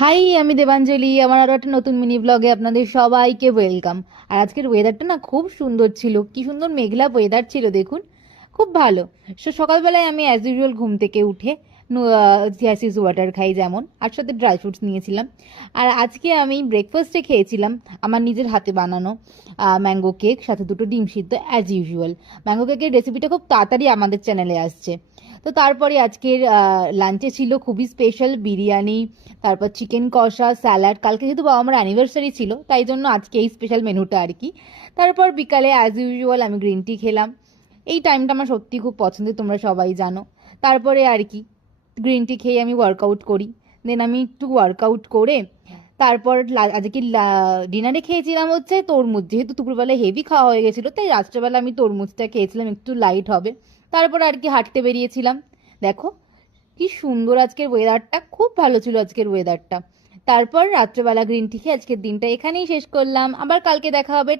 High, আমি দেবাঞ্জলি। আমার আরো একটা নতুন মিনি ব্লগে আপনাদের সবাইকে ওয়েলকাম। আর আজকের ওয়েদারটা না খুব সুন্দর ছিল, কি সুন্দর মেঘলা ওয়েদার ছিল দেখুন, খুব ভালো। সকালবেলায় আমি অ্যাজ ইউজুয়াল ঘুম থেকে উঠে চিয়াসিস ওয়াটার খাই যেমন, আর সাথে ড্রাই ফ্রুটস নিয়েছিলাম। আর আজকে আমি ব্রেকফাস্টে খেয়েছিলাম আমার নিজের হাতে বানানো ম্যাঙ্গো কেক, সাথে দুটো ডিম সিদ্ধ অ্যাজ ইউজুয়াল। ম্যাঙ্গো কেকের রেসিপিটা খুব তাড়াতাড়ি আমাদের চ্যানেলে আসছে। তো তারপরে আজকের লাঞ্চে ছিল খুবই স্পেশাল বিরিয়ানি, তারপর চিকেন কষা, স্যালাড। কালকে যেহেতু বাবা আমার অ্যানিভার্সারি ছিল, তাই জন্য আজকে এই স্পেশাল মেনুটা আর কি। তারপর বিকালে অ্যাজ ইউজুয়াল আমি গ্রিন টি খেলাম। এই টাইমটা আমার সত্যি খুব পছন্দের, তোমরা সবাই জানো। তারপরে আর কি, গ্রিন টি খেয়ে আমি ওয়ার্কআউট করি। দেন আমি একটু ওয়ার্কআউট করে তারপর আজকে ডিনারে খেয়েছিলাম হচ্ছে তরমুজ। যেহেতু দুপুরবেলা হেভি খাওয়া হয়ে গেছিলো, তাই রাত্রেবেলা আমি তরমুজটা খেয়েছিলাম, একটু লাইট হবে। তারপর আর কি হাঁটতে বেরিয়েছিলাম। দেখো কি সুন্দর আজকের ওয়েদারটা, খুব ভালো ছিল আজকের ওয়েদারটা। তারপর রাত্রেবেলা গ্রিন টি খেয়ে আজকের দিনটা এখানেই শেষ করলাম। আবার কালকে দেখা হবে।